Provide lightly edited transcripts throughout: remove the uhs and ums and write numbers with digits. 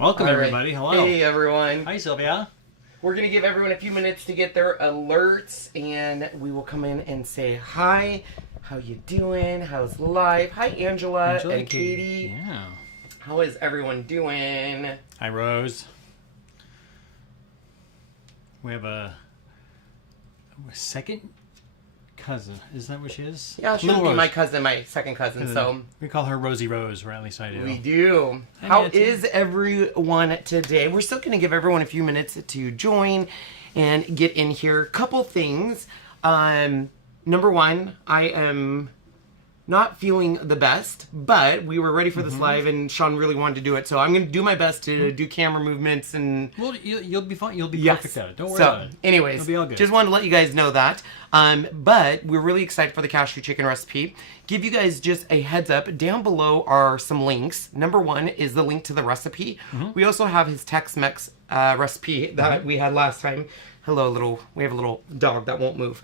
Welcome, everybody. Hello. Hey, everyone. Hi, Sylvia. We're going to give everyone a few minutes to get their alerts, and we will come in and say hi. How you doing? How's life? Hi, Angela and Katie. Yeah. How is everyone doing? Hi, Rose. We have a second cousin. Is that what she is? Yeah, she would be my cousin, my second cousin. So we call her Rosie Rose, or at least I do. We do. How is everyone today? We're still going to give everyone a few minutes to join and get in here. Couple things. Number one, I am not feeling the best, but we were ready for this live, and Sean really wanted to do it, so I'm going to do my best to do camera movements and. Well, you'll be fine. You'll be perfect at it. Don't worry about it. Anyways, it'll be all good. Just wanted to let you guys know that. But we're really excited for the cashew chicken recipe. Give you guys just a heads up. Down below are some links. Number one is the link to the recipe. We also have his Tex-Mex recipe that we had last time. Hello, we have a little dog that won't move.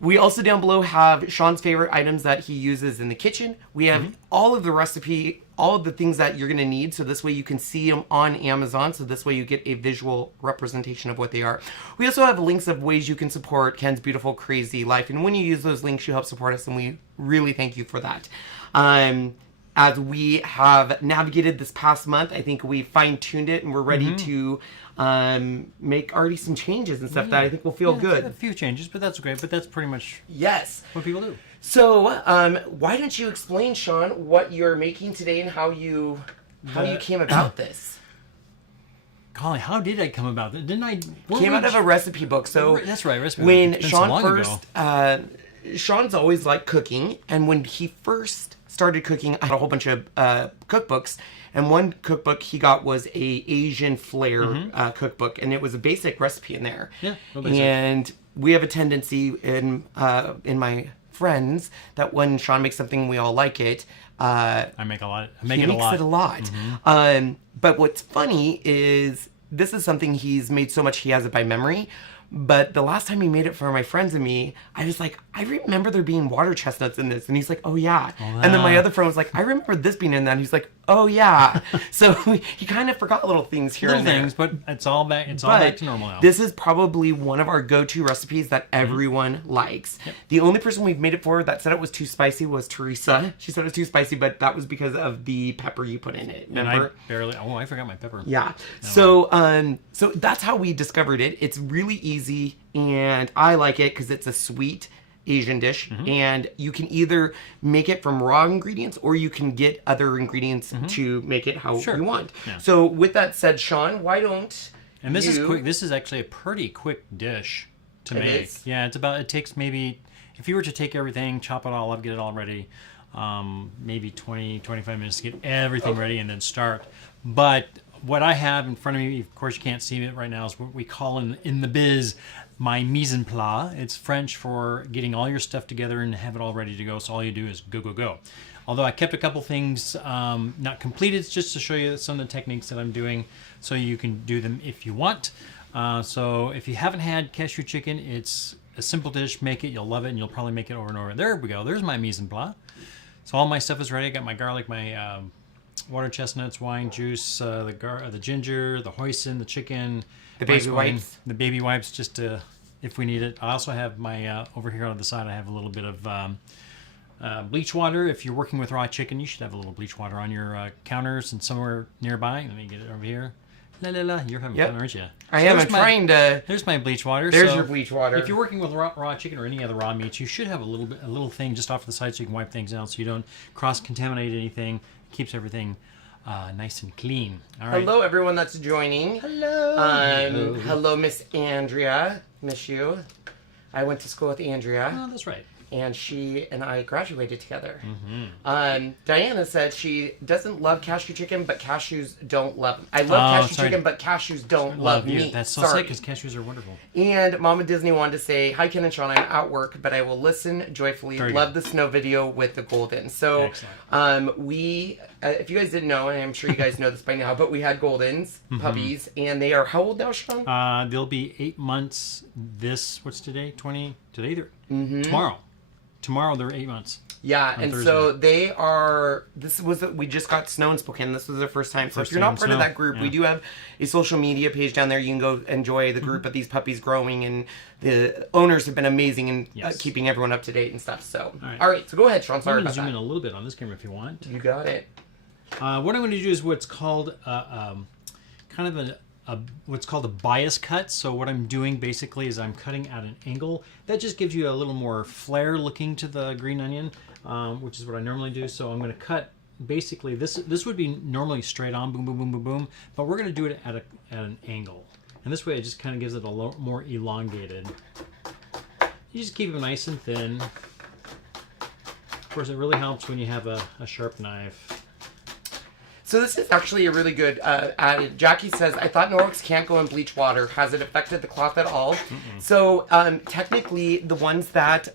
We also down below have Sean's favorite items that he uses in the kitchen. We have all of the recipe, all of the things that you're going to need, so this way you can see them on Amazon, so this way you get a visual representation of what they are. We also have links of ways you can support Ken's beautiful, crazy life, and when you use those links, you help support us, and we really thank you for that. As we have navigated this past month, I think we fine-tuned it, and we're ready to make already some changes and stuff that I think will feel good. A few changes, but that's great. But that's pretty much what people do. So, why don't you explain, Sean, what you're making today and how you came about this? Colin, how did I come about that? Didn't I? Came out of a recipe book. So that's right, recipe book. When Sean first, Sean's always liked cooking, and when he first started cooking, I had a whole bunch of cookbooks. And one cookbook he got was a Asian flair cookbook, and it was a basic recipe in there. Yeah, and we have a tendency in my friends that when Sean makes something, we all like it. I make a lot. He makes it a lot. But what's funny is this is something he's made so much he has it by memory. But the last time he made it for my friends and me, I was like, I remember there being water chestnuts in this. And he's like, oh, yeah. And then my other friend was like, I remember this being in that. And he's like, oh, yeah. So he kind of forgot little things here and there. But it's all back to normal now. This is probably one of our go-to recipes that everyone likes. The only person we've made it for that said it was too spicy was Teresa. She said it was too spicy, but that was because of the pepper you put in it. Remember? And I forgot my pepper. Yeah. So that's how we discovered it. It's really easy, and I like it because it's a sweet Asian dish, and you can either make it from raw ingredients or you can get other ingredients to make it how you want. Yeah. So with that said, Sean, why don't is quick. This is actually a pretty quick dish to make. Yeah, it takes maybe, if you were to take everything, chop it all up, get it all ready, maybe 20-25 minutes to get everything ready and then start. But what I have in front of me, of course you can't see it right now, is what we call in the biz my mise en place. It's French for getting all your stuff together and have it all ready to go. So all you do is go, go, go. Although I kept a couple things not completed, just to show you some of the techniques that I'm doing so you can do them if you want. So if you haven't had cashew chicken, it's a simple dish. Make it. You'll love it, and you'll probably make it over and over. There we go. There's my mise en place. So all my stuff is ready. I got my garlic, my water chestnuts, wine juice, the ginger, the hoisin, the chicken, the baby wipes. The baby wipes, just to, if we need it. I also have my over here on the side. I have a little bit of bleach water. If you're working with raw chicken, you should have a little bleach water on your counters and somewhere nearby. Let me get it over here. You're having fun, aren't you? I am. I'm trying to. There's my bleach water. There's your bleach water. If you're working with raw chicken or any other raw meats, you should have a little thing just off to the side so you can wipe things out, so you don't cross-contaminate anything. Keeps everything nice and clean. All right. Hello, everyone that's joining. Hello. Hello, Miss Andrea. Miss you. I went to school with Andrea. Oh, that's right. And she and I graduated together. Diana said she doesn't love cashew chicken, but cashews don't love them. I love cashew chicken, but cashews don't love me. That's so sad, because cashews are wonderful. And Mama Disney wanted to say, hi, Ken and Sean, I'm at work, but I will listen joyfully. Love the snow video with the golden. So we, if you guys didn't know, and I'm sure you guys know this by now, but we had goldens, puppies, and they are how old now, Sean? They'll be 8 months what's today? 20? Today? Tomorrow. tomorrow they're 8 months. Yeah, and Thursday. so they are. We just got snow in Spokane. This was their first time. So First if you're not time part of snow. that group, Yeah. we do have a social media page down there. You can go enjoy the group of these puppies growing, and the owners have been amazing in Yes. keeping everyone up to date and stuff. So, right. all right, so go ahead, Sean. I'm Sorry going to about zoom that. in a little bit on this camera if you want. You got it. What I'm going to do is what's called kind of what's called a bias cut. So what I'm doing basically is I'm cutting at an angle. That just gives you a little more flare looking to the green onion, which is what I normally do. So I'm going to cut basically this would be normally straight on, boom, boom, boom, boom, boom, but we're going to do it at an angle. And this way it just kind of gives it a little more elongated. You just keep it nice and thin. Of course, it really helps when you have a sharp knife. So this is actually a really good added. Jackie says, I thought Norwex can't go in bleach water. Has it affected the cloth at all? So technically, the ones that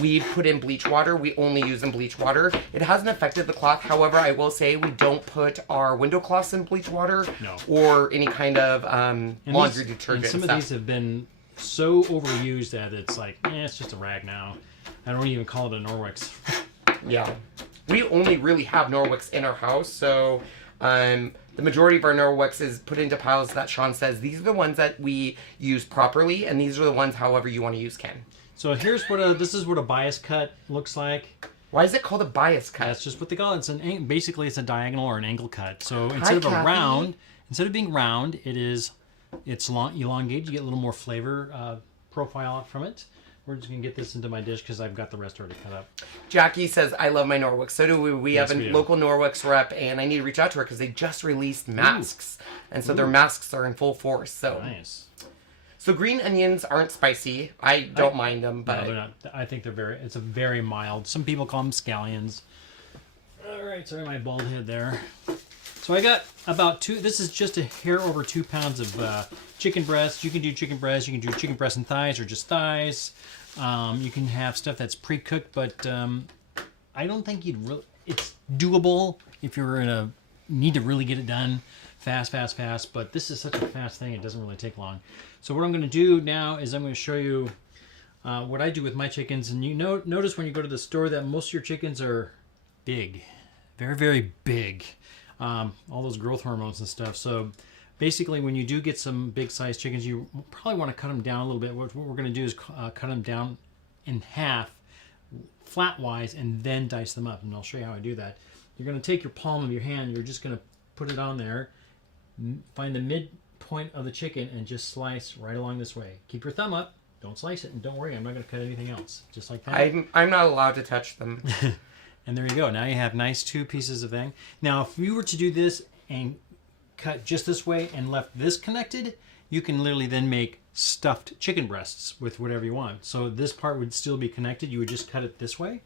we put in bleach water, we only use in bleach water. It hasn't affected the cloth. However, I will say we don't put our window cloths in bleach water or any kind of laundry detergent. And some of these have been so overused that it's like, it's just a rag now. I don't even call it a Norwex. Yeah. We only really have Norwex in our house, so the majority of our Norwex is put into piles that Sean says these are the ones that we use properly, and these are the ones however you want to use, Ken. So here's what this is what a bias cut looks like. Why is it called a bias cut? That's just what they call it. Basically it's a diagonal or an angle cut. So instead of being round, it's elongated. You get a little more flavor profile out from it. We're just going to get this into my dish because I've got the rest already cut up. Jackie says, I love my Norwex. So do we. We have a local Norwex rep, and I need to reach out to her because they just released masks. And so their masks are in full force. So nice. So green onions aren't spicy. I don't mind them, but... No, they're not. I think it's a very mild. Some people call them scallions. All right, sorry, my bald head there. So I got about this is just a hair over 2 pounds of chicken breast. You can do chicken breast, you can do chicken breast and thighs or just thighs. You can have stuff that's pre-cooked, but I don't think it's doable if you're in a need to really get it done fast, but this is such a fast thing, it doesn't really take long. So what I'm going to do now is I'm going to show you what I do with my chickens. And you notice when you go to the store that most of your chickens are big, very, very big. All those growth hormones and stuff. So basically when you do get some big sized chickens, you probably want to cut them down a little bit. What we're going to do is cut them down in half flat-wise and then dice them up. And I'll show you how I do that. You're going to take your palm of your hand, you're just going to put it on there, find the midpoint of the chicken and just slice right along this way. Keep your thumb up, don't slice it, and don't worry, I'm not going to cut anything else. Just like that. I'm not allowed to touch them. And there you go. Now you have nice 2 pieces of thing. Now, if you were to do this and cut just this way and left this connected, you can literally then make stuffed chicken breasts with whatever you want. So this part would still be connected. You would just cut it this way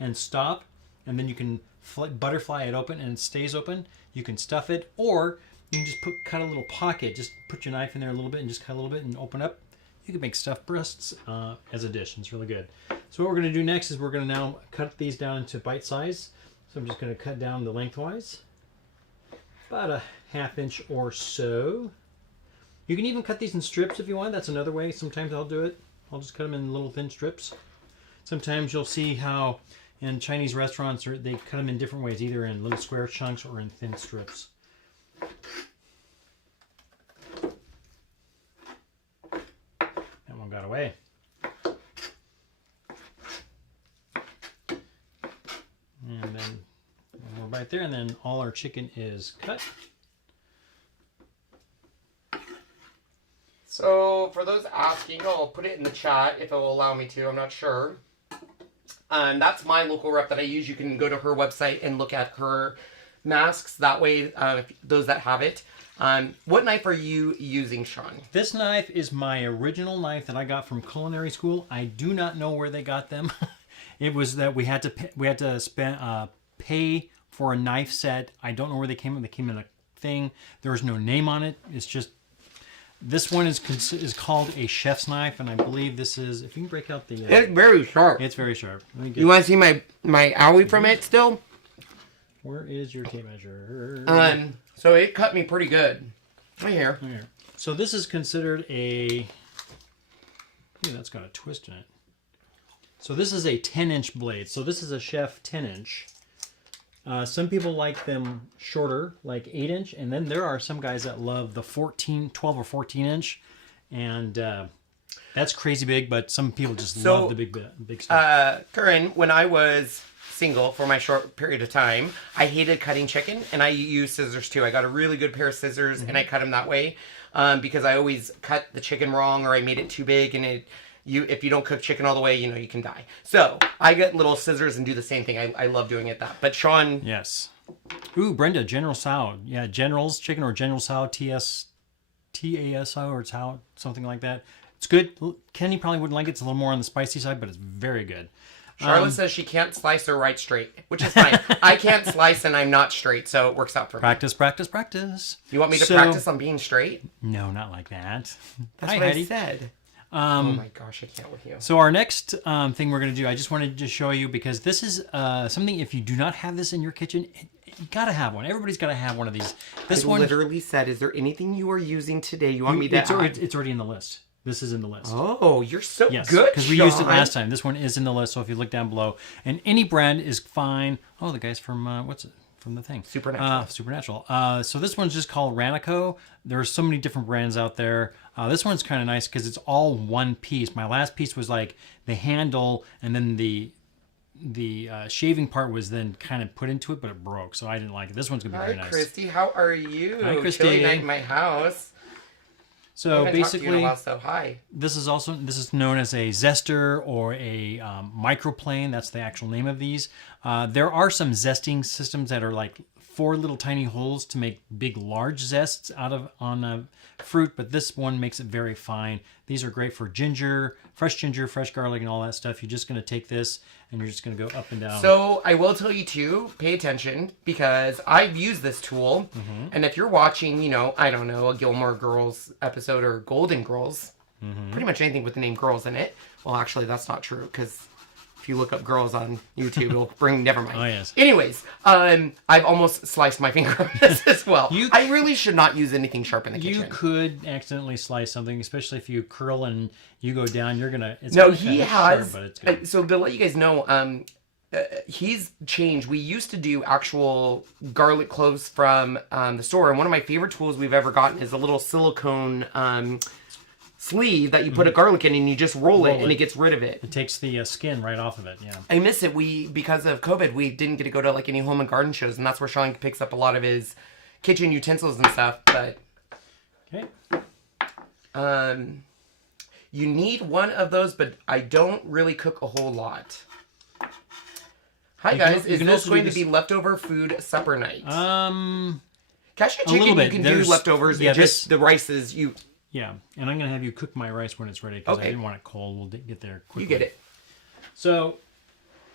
and stop, and then you can butterfly it open and it stays open. You can stuff it, or you can just cut a little pocket. Just put your knife in there a little bit and just cut a little bit and open up. You can make stuffed breasts as a dish. It's really good. So what we're going to do next is we're going to now cut these down into bite size. So I'm just going to cut down the lengthwise, about a 1/2 inch or so. You can even cut these in strips if you want. That's another way. Sometimes I'll do it. I'll just cut them in little thin strips. Sometimes you'll see how in Chinese restaurants they cut them in different ways, either in little square chunks or in thin strips. That one got away. And then one more bite there, and then all our chicken is cut. So for those asking, I'll put it in the chat if it will allow me to. I'm not sure. That's my local rep that I use. You can go to her website and look at her masks. That way, those that have it. What knife are you using, Sean? This knife is my original knife that I got from culinary school. I do not know where they got them. It was that we had to pay for a knife set. I don't know where they came in. They came in a thing. There's no name on it. It's just this one is called a chef's knife, and I believe this is. If you can break out the. It's very sharp. It's very sharp. You want to see my owie from it still? Where is your tape measure? So it cut me pretty good. Right here. So this is considered a. Ooh, that's got a twist in it. So this is a 10-inch blade. So this is a chef 10-inch. Some people like them shorter, like 8-inch, and then there are some guys that love the 12 or 14-inch, and that's crazy big. But some people just love the big stuff. Curran, when I was single for my short period of time, I hated cutting chicken, and I used scissors too. I got a really good pair of scissors, and I cut them that way because I always cut the chicken wrong, or I made it too big, and if you don't cook chicken all the way, you can die. So I get little scissors and do the same thing. I love doing it that. But Sean, yes. Ooh, Brenda, General Tso. Yeah, General's chicken or General Tso, T-A-S-O or Tso, something like that. It's good. Kenny probably wouldn't like it. It's a little more on the spicy side, but it's very good. Charlotte says she can't slice or write straight, which is fine. I can't slice and I'm not straight, so it works out for me. Practice, practice, practice. You want me to practice on being straight? No, not like that. That's Hi, what Heidi. I said. Oh my gosh, I can't with you. So our next thing we're going to do, I just wanted to show you because this is something, if you do not have this in your kitchen, you got to have one. Everybody's got to have one of these. This one literally said, is there anything you are using today you want me to add? It's already in the list. This is in the list. Oh, you're so yes, good, because we used it last time. This one is in the list, so if you look down below. And any brand is fine. Oh, the guy's from, what's it? From the thing. Supernatural. Supernatural. So this one's just called Ranico. There are so many different brands out there. This one's kind of nice because it's all one piece. My last piece was like the handle, and then the shaving part was then kind of put into it, but it broke, so I didn't like it. This one's gonna be very nice. Hi, Christy. How are you? Hi, Christy. Chilly night in my house. So basically, hi. This is known as a zester or a microplane. That's the actual name of these. There are some zesting systems that are like 4 little tiny holes to make big, large zests on fruit, but this one makes it very fine. These are great for ginger, fresh garlic, and all that stuff. You're just going to take this and you're just going to go up and down. So I will tell you too, pay attention, because I've used this tool, and if you're watching, I don't know, a Gilmore Girls episode or Golden Girls, pretty much anything with the name girls in it. Well, actually, that's not true, because if you look up girls on YouTube, it'll bring, never mind. Oh, yes. Anyways, I've almost sliced my finger on this as well. I really should not use anything sharp in the kitchen. You could accidentally slice something, especially if you curl and you go down, you're going to... No, he has... Sharp, but it's good. So to let you guys know, he's changed. We used to do actual garlic cloves from the store, and one of my favorite tools we've ever gotten is a little silicone... sleeve that you put a garlic in and you just roll it and it gets rid of it. It takes the skin right off of it, yeah. I miss it. Because of COVID, we didn't get to go to like any home and garden shows, and that's where Sean picks up a lot of his kitchen utensils and stuff, but... Okay. You need one of those, but I don't really cook a whole lot. Hi guys, is this going to be leftover food supper night? Cashew chicken you can do leftovers, just the rice is you... Yeah, and I'm going to have you cook my rice when it's ready because I didn't want it cold. We'll get there quickly. You get it. So,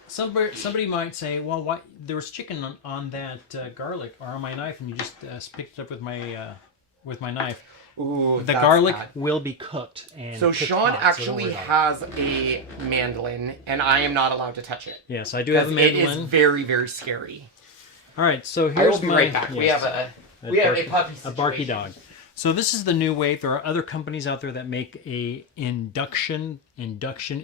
somebody might say, well, why there was chicken on that garlic or on my knife, and you just picked it up with my knife. Ooh, the garlic will be cooked. So Sean actually has a mandolin, and I am not allowed to touch it. Yes, I do have a mandolin. It is very, very scary. All right, so here's I will be right back. Yes, we have a puppy situation. A barky dog. So this is the new wave. There are other companies out there that make a induction. Induction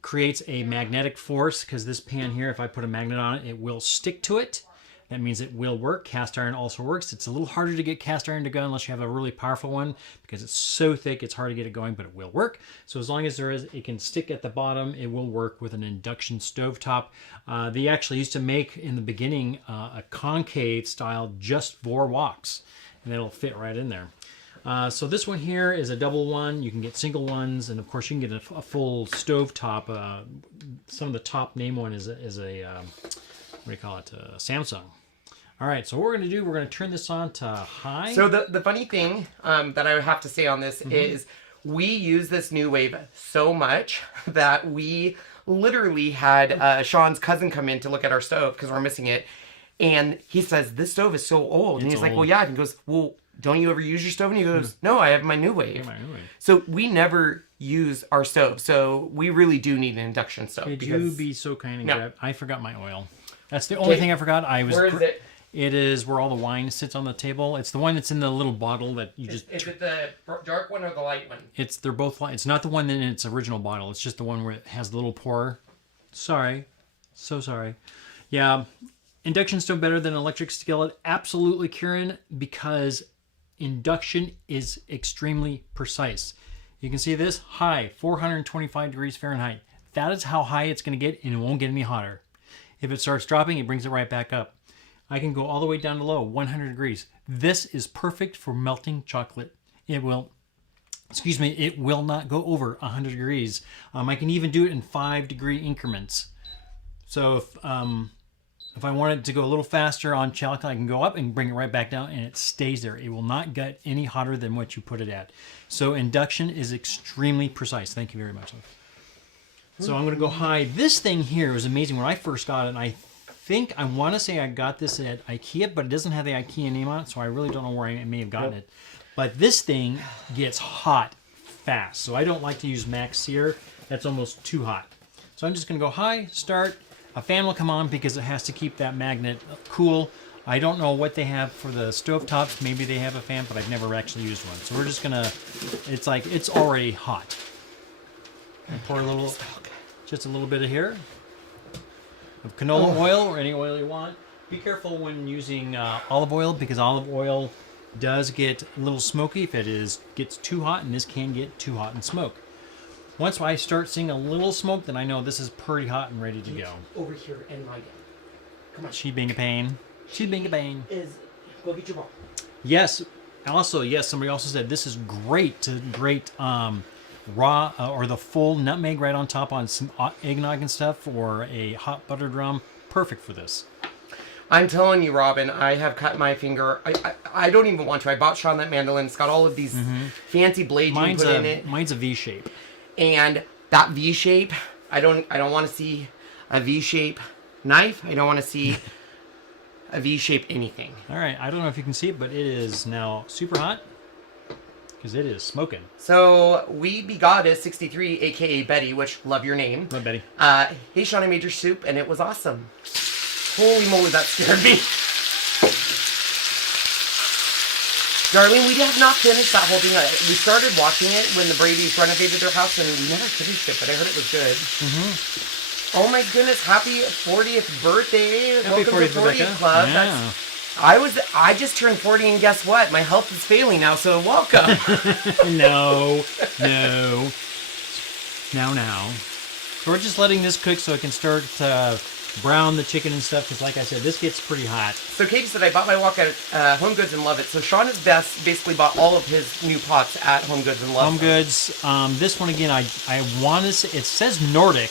creates a magnetic force, because this pan here, if I put a magnet on it, it will stick to it. That means it will work. Cast iron also works. It's a little harder to get cast iron to go unless you have a really powerful one, because it's so thick it's hard to get it going, but it will work. So as long as it can stick at the bottom, it will work with an induction stovetop. They actually used to make in the beginning a concave style just for woks, and it'll fit right in there. So this one here is a double one. You can get single ones, and of course you can get a full stovetop. Some of the top name one is a what do you call it? Samsung. All right, so what we're going to do, we're going to turn this on to high. So the funny thing that I would have to say on this is we use this new wave so much that we literally had Sean's cousin come in to look at our stove because we're missing it. And he says, this stove is so old. And he's like, well, yeah. And he goes, well, don't you ever use your stove? And he goes, no, I have my new wave. So we never use our stove. So we really do need an induction stove. Could you be so kind and grab? I forgot my oil. That's the only thing I forgot. Where is it? It is where all the wine sits on the table. It's the one that's in the little bottle that you just... Is it the dark one or the light one? They're both light. It's not the one in its original bottle. It's just the one where it has the little pour. Sorry. So sorry. Yeah. Induction stove better than electric skillet? Absolutely, Kieran, because induction is extremely precise. You can see this high, 425 degrees Fahrenheit. That is how high it's going to get, and it won't get any hotter. If it starts dropping, it brings it right back up. I can go all the way down to low, 100 degrees. This is perfect for melting chocolate. It will not go over 100 degrees. I can even do it in 5-degree increments. So if I want it to go a little faster on chocolate, I can go up and bring it right back down, and it stays there. It will not get any hotter than what you put it at. So induction is extremely precise. Thank you very much. So I'm going to go high. This thing here was amazing when I first got it, and I want to say I got this at IKEA, but it doesn't have the IKEA name on it, so I really don't know where I may have gotten it. But this thing gets hot fast, so I don't like to use max sear. That's almost too hot. So I'm just going to go high, start. A fan will come on because it has to keep that magnet cool. I don't know what they have for the stovetops. Maybe they have a fan, but I've never actually used one. So we're just going to, it's already hot. And pour just a little bit of here. Of canola oil or any oil you want. Be careful when using olive oil because olive oil does get a little smoky if it gets too hot, and this can get too hot and smoke. Once I start seeing a little smoke, then I know this is pretty hot and ready to go. Over here and right. Come on. She being a pain. She being a pain. Go get your ball. Yes. Also, yes, somebody also said this is great to grate raw or the full nutmeg right on top on some eggnog and stuff, or a hot butter drum. Perfect for this. I'm telling you, Robin, I have cut my finger. I don't even want to. I bought Sean that mandolin. It's got all of these fancy blades you put in it. Mine's a V shape. And that V shape, I don't want to see a V shape knife. I don't want to see a V shape anything. All right, I don't know if you can see it, but it is now super hot because it is smoking. So we be goddess 63, aka Betty, which love your name. Love Betty. Hey Sean, I made your soup and it was awesome. Holy moly, that scared me. Darlene, we have not finished that whole thing. We started watching it when the Bradys renovated their house, and we never finished it, but I heard it was good. Oh my goodness, happy 40th birthday. Happy 40th, Rebecca. Club. Yeah. I just turned 40, and guess what? My health is failing now, so welcome. No. Now. So we're just letting this cook so it can start brown the chicken and stuff, because like I said, this gets pretty hot. So Katie said I bought my wok at Home Goods and love it. So Sean has basically bought all of his new pots at Home Goods and love Home Goods. This one again, I want to say, it says Nordic,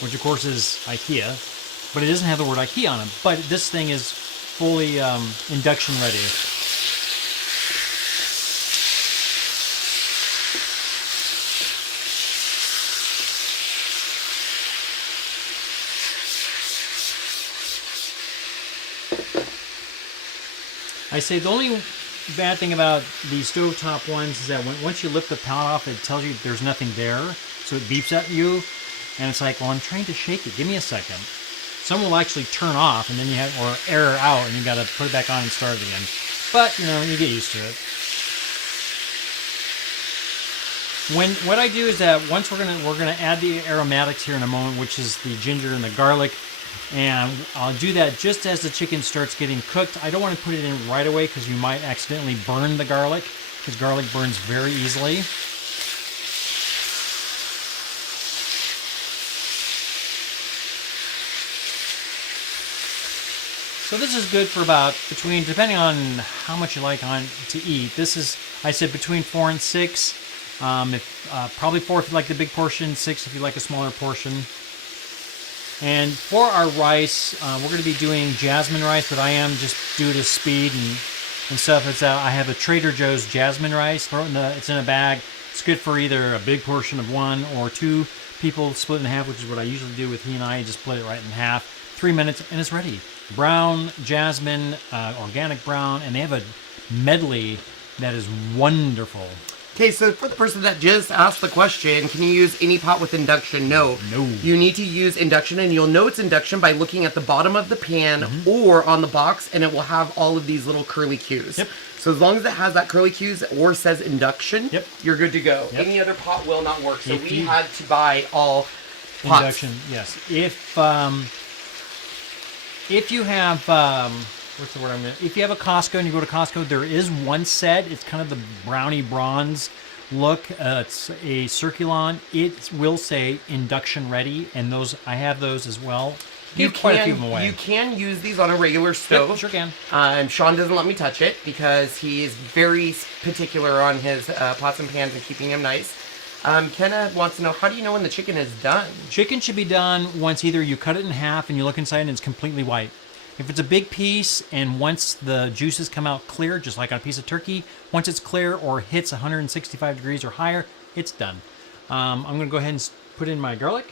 which of course is IKEA, but it doesn't have the word IKEA on it. But this thing is fully induction ready. I say the only bad thing about the stovetop ones is that once you lift the pallet off, it tells you there's nothing there. So it beeps at you. And it's like, well, I'm trying to shake it. Give me a second. Some will actually turn off and then you have, or error out, and you got to put it back on and start it again. But, you know, you get used to it. What I do is that once we're gonna add the aromatics here in a moment, which is the ginger and the garlic. And I'll do that just as the chicken starts getting cooked. I don't want to put it in right away because you might accidentally burn the garlic, because garlic burns very easily. So this is good for about depending on how much you like to eat. This is, I said, between 4 and 6. Probably 4 if you like the big portion, 6 if you like a smaller portion. And for our rice, we're going to be doing jasmine rice, but I am just due to speed and stuff. I have a Trader Joe's jasmine rice. It's in a bag. It's good for either a big portion of 1 or 2 people, split in half, which is what I usually do with he and I. Just split it right in half. 3 minutes and it's ready. Brown, jasmine, organic brown, and they have a medley that is wonderful. Okay, so for the person that just asked the question, can you use any pot with induction? No. No. You need to use induction, and you'll know it's induction by looking at the bottom of the pan or on the box, and it will have all of these little curly cues. Yep. So as long as it has that curly cues or says induction, Yep. you're good to go. Yep. Any other pot will not work. So If we you- had to buy all pots. Induction, yes. If you have what's the word I'm gonna? If you have a Costco and you go to Costco, there is one set. It's kind of the brownie bronze look. It's a Circulon. It will say induction ready, and those I have those as well. Give quite a few of them away. You can use these on a regular stove. Yep, sure can. Sean doesn't let me touch it because he is very particular on his pots and pans and keeping them nice. Kenna wants to know, how do you know when the chicken is done? Chicken should be done once either you cut it in half and you look inside and it's completely white. If it's a big piece and once the juices come out clear, just like on a piece of turkey, once it's clear or hits 165 degrees or higher, it's done. I'm going to go ahead and put in my garlic.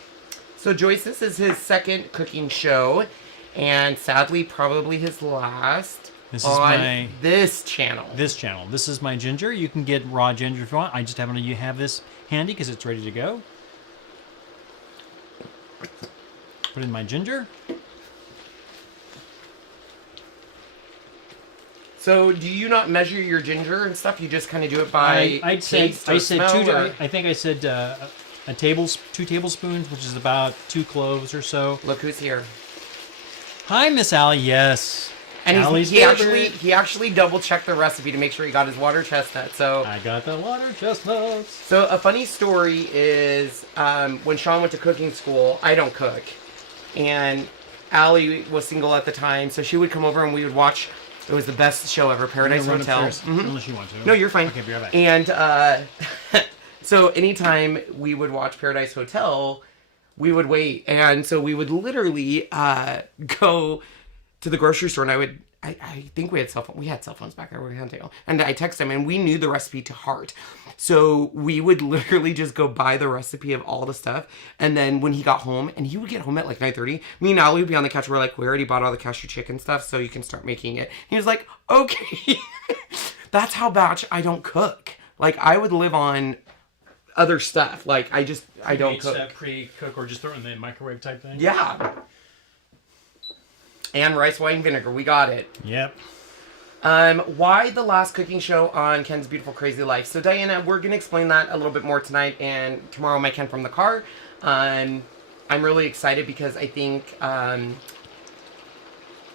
So Joyce, this is his second cooking show, and sadly probably his last This is on this channel. This channel. This is my ginger. You can get raw ginger if you want. I just happen to have this handy because it's ready to go. Put in my ginger. So do you not measure your ginger and stuff? You just kind of do it by taste or smell, or- I think I said 2 tablespoons, which is about 2 cloves or so. Look who's here. Hi, Miss Allie. Yes. And Allie's he favorite. actually double checked the recipe to make sure he got his water chestnut. So I got the water chestnuts. So a funny story is when Sean went to cooking school, I don't cook. And Allie was single at the time, so she would come over and we would watch. It was the best show ever, Paradise Run Hotel. upstairs, unless you want to. No, you're fine. Okay, be right back. And so anytime we would watch Paradise Hotel, we would wait. And so we would literally go to the grocery store, and I think we had cell phones. We had cell phones back there. And I texted him, and we knew the recipe to heart. So we would literally just go buy the recipe of all the stuff. And then when he got home, and he would get home at like 9:30, me and Ali would be on the couch. We're like, we already bought all the cashew chicken stuff, so you can start making it. He was like, okay. That's how much I don't cook. Like, I would live on other stuff. Like, I don't cook. Pre-cook or just throw it in the microwave type thing? Yeah. And rice, wine, vinegar. We got it. Yep. Why the last cooking show on Ken's Beautiful Crazy Life? So, Diana, we're going to explain that a little bit more tonight, and tomorrow, my Ken from the car. I'm really excited because I think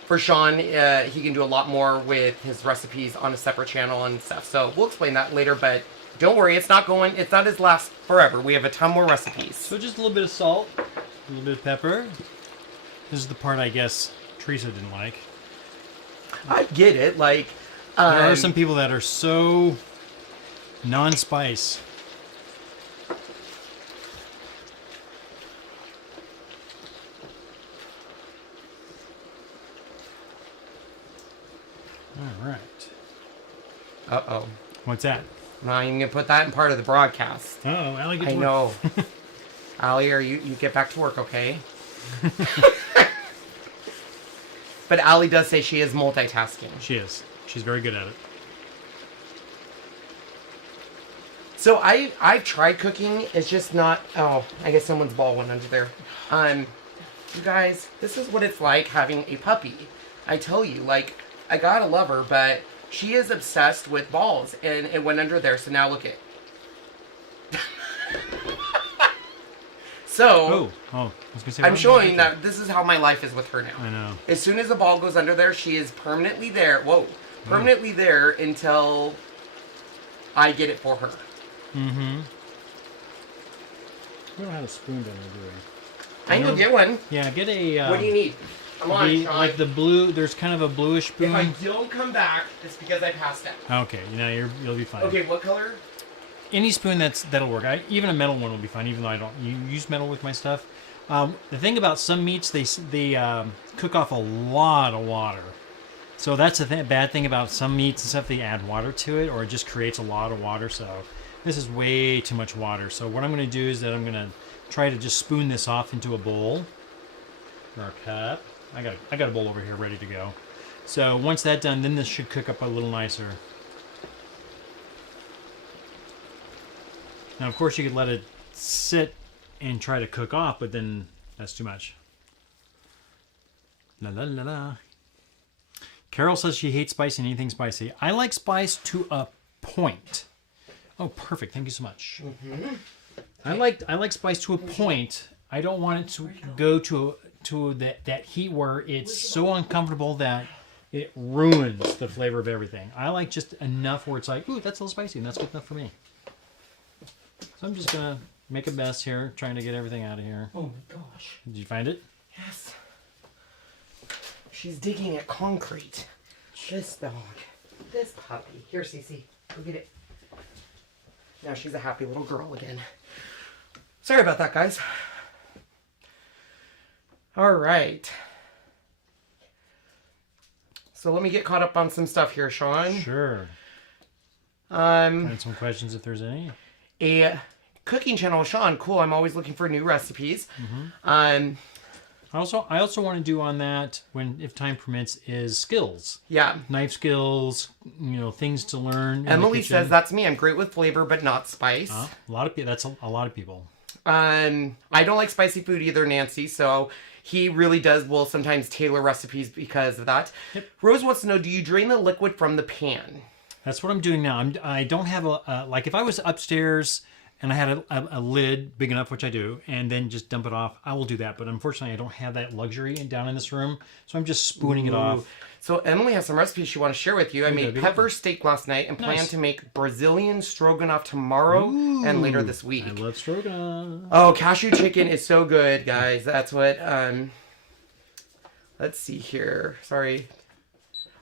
for Sean, he can do a lot more with his recipes on a separate channel and stuff. So, we'll explain that later, but don't worry, it's not his last forever. We have a ton more recipes. So just a little bit of salt, a little bit of pepper. This is the part I guess Teresa didn't like. I get it. Like, There are some people that are so non-spice. All right. Uh-oh. What's that? I'm not even going to put that in part of the broadcast. Oh, Allie, get to I work. know. Allie, you get back to work, okay? But Allie does say she is multitasking. She is. She's very good at it. So I've tried cooking. It's just not. Oh, I guess someone's ball went under there. You guys, this is what it's like having a puppy. I tell you, like, I gotta love her, but she is obsessed with balls, and it went under there. So now look it. So. I was gonna say. I'm showing that this is how my life is with her now. I know. As soon as a ball goes under there, she is permanently there. Whoa. Permanently there until I get it for her. Mm-hmm. We don't have a spoon down there, do we? I can go get one. Yeah, get a... What do you need? Come on, Sean. like the blue, there's kind of a bluish spoon. If I don't come back, it's because I passed out. Okay, you'll be fine. Okay, what color? Any spoon that'll work. Even a metal one will be fine, even though I don't use metal with my stuff. The thing about some meats, they cook off a lot of water. So that's the bad thing about some meats and stuff. They add water to it, or it just creates a lot of water. So this is way too much water. So what I'm going to do is that I'm going to try to just spoon this off into a bowl or a cup. I got a bowl over here ready to go. So once that's done, then this should cook up a little nicer. Now, of course, you could let it sit and try to cook off, but then that's too much. La la la la. Carol says she hates spicy and anything spicy. I like spice to a point. Oh, perfect. Thank you so much. Mm-hmm. I like spice to a point. I don't want it to go to that heat where it's so uncomfortable that it ruins the flavor of everything. I like just enough where it's like, ooh, that's a little spicy, and that's good enough for me. So I'm just gonna make a mess here, trying to get everything out of here. Oh my gosh. Did you find it? Yes. She's digging at concrete. This dog. This puppy. Here, Cece. Go get it. Now she's a happy little girl again. Sorry about that, guys. All right. So let me get caught up on some stuff here, Sean. Sure. And some questions if there's any. A cooking channel, Sean. Cool. I'm always looking for new recipes. Mm-hmm. I also want to do on that, if time permits, is skills. Yeah. Knife skills, things to learn. Emily says that's me. I'm great with flavor, but not spice. A lot of people. That's a lot of people. I don't like spicy food either, Nancy. So he really will sometimes tailor recipes because of that. Yep. Rose wants to know, do you drain the liquid from the pan? That's what I'm doing now. I don't have like if I was upstairs and I had a lid big enough, which I do, and then just dump it off, I will do that. But unfortunately, I don't have that luxury down in this room, so I'm just spooning it off. So Emily has some recipes she wants to share with you. I made pepper steak last night and plan to make Brazilian stroganoff tomorrow and later this week. I love stroganoff. Oh, cashew chicken is so good, guys. That's what, let's see here. Sorry.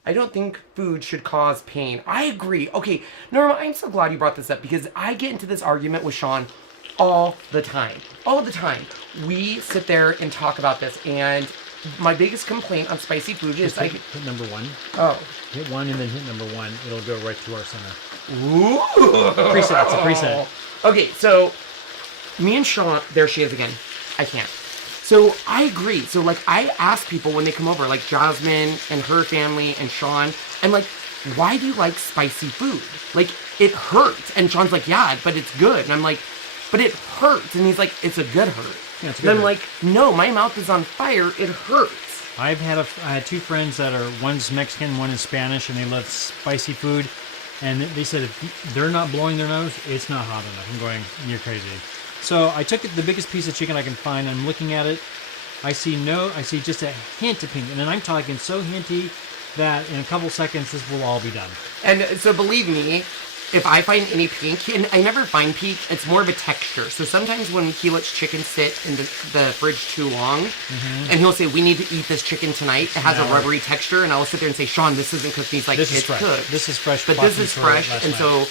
I don't think food should cause pain. I agree. Okay, Norma, I'm so glad you brought this up because I get into this argument with Sean all the time. All the time. We sit there and talk about this, and my biggest complaint on spicy food is hit number 1. Oh. Hit 1 and then hit number 1. It'll go right to our center. Ooh. Preset. It's a preset. Okay, so me and Sean, there she is again. I can't. So I agree. So like I ask people when they come over, like Jasmine and her family and Sean, I'm like, why do you like spicy food? Like it hurts. And Sean's like, yeah, but it's good. And I'm like, but it hurts. And he's like, it's a good hurt. Yeah, it's a and good I'm hurt. like, no, my mouth is on fire. It hurts. I had 2 friends that are, one's Mexican, one is Spanish, and they love spicy food. And they said if they're not blowing their nose, it's not hot enough. I'm going, you're crazy. So I took the biggest piece of chicken I can find. I'm looking at it. I see just a hint of pink. And then I'm talking so hinty that in a couple seconds, this will all be done. And so believe me, if I find any pink, and I never find pink, it's more of a texture. So sometimes when he lets chicken sit in the fridge too long, and he'll say, we need to eat this chicken tonight. It has a rubbery texture. And I'll sit there and say, Sean, this isn't cooked. He's like, this is it's fresh. cooked. This is fresh. But this is fresh. And so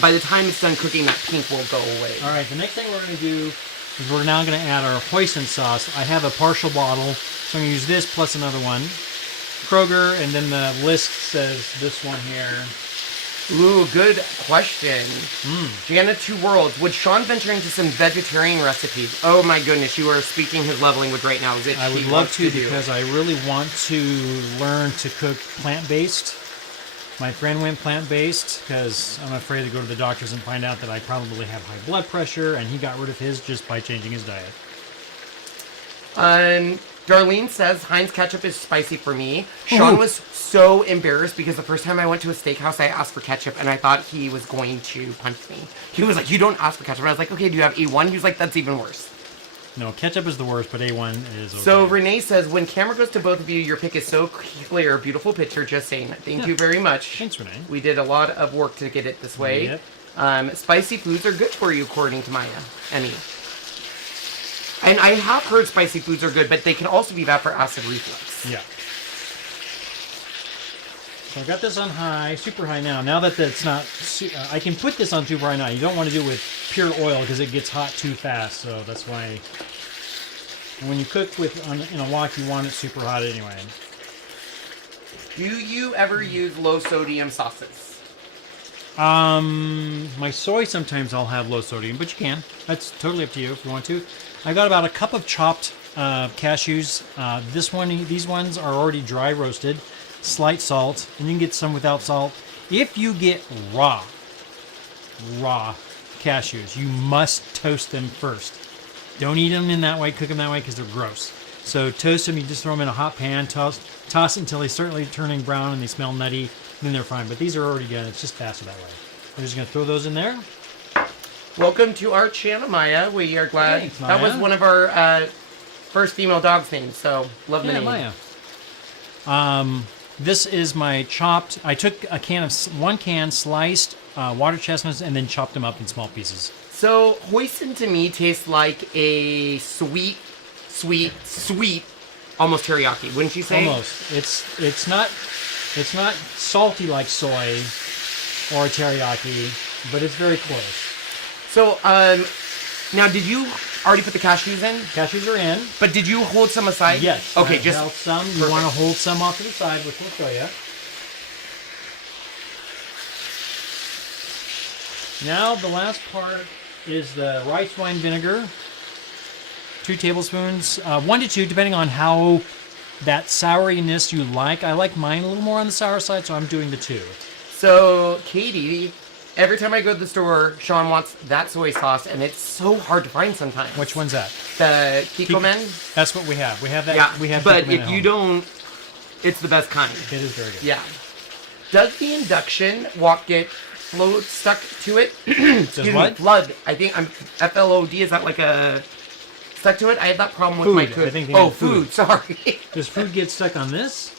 by the time it's done cooking, that pink will go away. All right, the next thing we're going to do is we're now going to add our hoisin sauce. I have a partial bottle, so I'm going to use this plus another one. Kroger, and then the list says this one here. Ooh, good question. Jana Two Worlds. Would Sean venture into some vegetarian recipes? Oh my goodness, you are speaking his love language right now. I would love to because I really want to learn to cook plant-based. My friend went plant-based because I'm afraid to go to the doctors and find out that I probably have high blood pressure, and he got rid of his just by changing his diet. Darlene says Heinz ketchup is spicy for me. Sean was so embarrassed because the first time I went to a steakhouse, I asked for ketchup, and I thought he was going to punch me. He was like, you don't ask for ketchup. And I was like, okay, do you have A1? He was like, that's even worse. No, ketchup is the worst, but A1 is okay. So Renee says, when camera goes to both of you, your pick is so clear. Beautiful picture, just saying. Thank you very much. Thanks, Renee. We did a lot of work to get it this way. Yep. Spicy foods are good for you, according to Maya. Emmy. And I have heard spicy foods are good, but they can also be bad for acid reflux. Yeah. So I've got this on high, super high now. Now that it's not, I can put this on super high now. You don't want to do it with pure oil because it gets hot too fast. So that's why. And when you cook in a wok, you want it super hot anyway. Do you ever use low sodium sauces? My soy sometimes I'll have low sodium, but you can. That's totally up to you if you want to. I got about a cup of chopped cashews. These ones are already dry roasted. Slight salt, and you can get some without salt. If you get raw cashews. You must toast them first. Don't eat them in that way, cook them that way, because they're gross. So toast them, you just throw them in a hot pan, toss it until they start turning brown and they smell nutty, then they're fine. But these are already good. It's just faster that way. We're just going to throw those in there. Welcome to our channel, Maya. We are glad. Thanks, that was Maya. one of our first female dog's names, so love the name. Maya. This is my chopped. I took one can, sliced water chestnuts, and then chopped them up in small pieces. So hoisin to me tastes like a sweet, almost teriyaki. Wouldn't you say? Almost. It's not salty like soy or teriyaki, but it's very close. So now did you already put the cashews in? Cashews are in. But did you hold some aside? Yes. Okay, I just held some. You perfect. want to hold some off to the side, which we'll show you. Now the last part is the rice wine vinegar. 2 tablespoons, 1 to 2, depending on how that souriness you like. I like mine a little more on the sour side, so I'm doing the 2. So Katie, every time I go to the store, Sean wants that soy sauce, and it's so hard to find sometimes. Which one's that? The Kikkoman? That's what we have. We have that. Yeah, We have but Kikkoman if at you home. don't, it's the best kind. It is very good. Yeah. Does the induction wok get float stuck to it? Excuse what? me, flood. I think I'm FLOD. Is that like a stuck to it? I had that problem with Food. my cook. I think they Oh, meant food. food. Sorry. Does food get stuck on this?